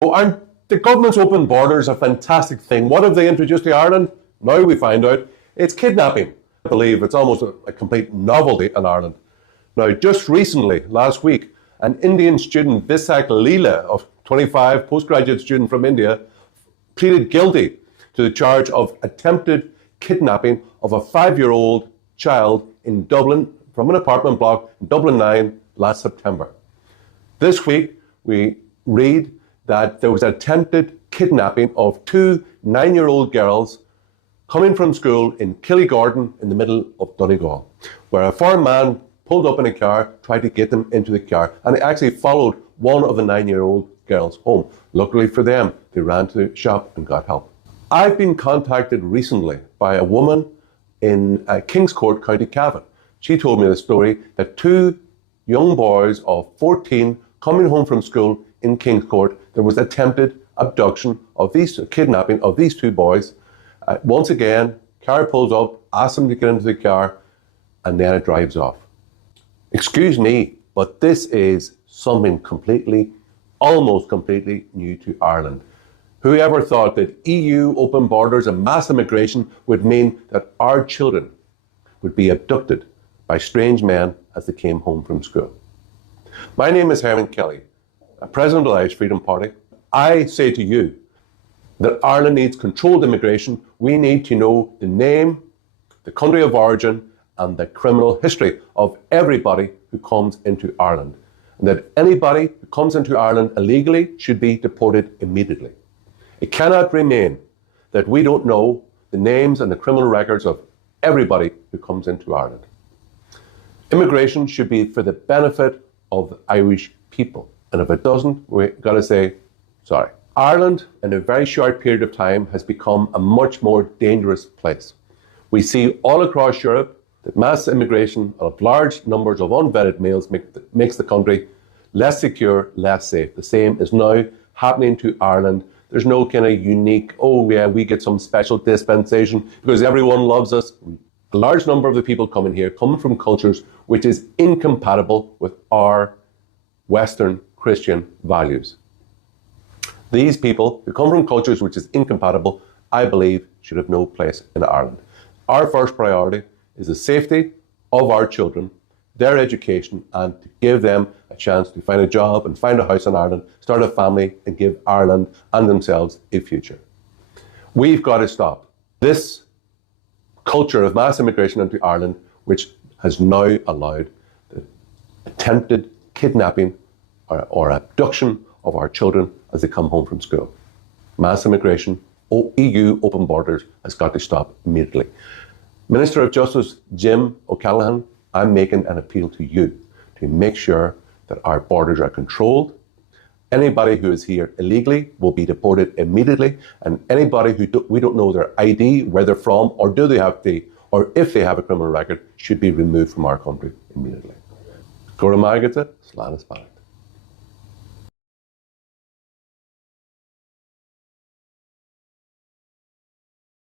Oh, and the government's open borders a fantastic thing. What have they introduced to Ireland? Now we find out it's kidnapping. I believe it's almost a complete novelty in Ireland. Now, just recently, last week, an Indian student, Visak Leela, of 25, postgraduate student from India, pleaded guilty to the charge of attempted kidnapping of a 5-year-old child in Dublin from an apartment block in Dublin 9 last September. This week, we read that there was an attempted kidnapping of 2 9-year-old girls coming from school in Killygordon in the middle of Donegal, where a foreign man pulled up in a car, tried to get them into the car, and he actually followed one of the 9-year-old girls home. Luckily for them, they ran to the shop and got help. I've been contacted recently by a woman in Kingscourt, County Cavan. She told me the story that 2 young boys of 14 coming home from school in Kingscourt, there was attempted abduction of kidnapping of these 2 boys. Once again, car pulls up, asks them to get into the car, and then it drives off. Excuse me, but this is something almost completely new to Ireland. Whoever thought that EU open borders and mass immigration would mean that our children would be abducted by strange men as they came home from school? My name is Herman Kelly, President of the Irish Freedom Party. I say to you that Ireland needs controlled immigration. We need to know the name, the country of origin, and the criminal history of everybody who comes into Ireland. And that anybody who comes into Ireland illegally should be deported immediately. It cannot remain that we don't know the names and the criminal records of everybody who comes into Ireland. Immigration should be for the benefit of the Irish people. And if it doesn't, we've got to say, sorry. Ireland, in a very short period of time, has become a much more dangerous place. We see all across Europe that mass immigration of large numbers of unvetted males makes the country less secure, less safe. The same is now happening to Ireland. There's no kind of unique, oh yeah, we get some special dispensation because everyone loves us. A large number of the people coming here come from cultures which is incompatible with our Western Christian values. These people who come from cultures which is incompatible, I believe, should have no place in Ireland. Our first priority is the safety of our children, their education, and to give them a chance to find a job and find a house in Ireland, start a family, and give Ireland and themselves a future. We've got to stop this culture of mass immigration into Ireland, which has now allowed the attempted kidnapping or abduction of our children as they come home from school. Mass immigration, EU open borders has got to stop immediately. Minister of Justice Jim O'Callaghan, I'm making an appeal to you to make sure that our borders are controlled. Anybody who is here illegally will be deported immediately, and anybody who we don't know their ID, where they're from, or or if they have a criminal record, should be removed from our country immediately. Gora Margaret, Slanis Bannock.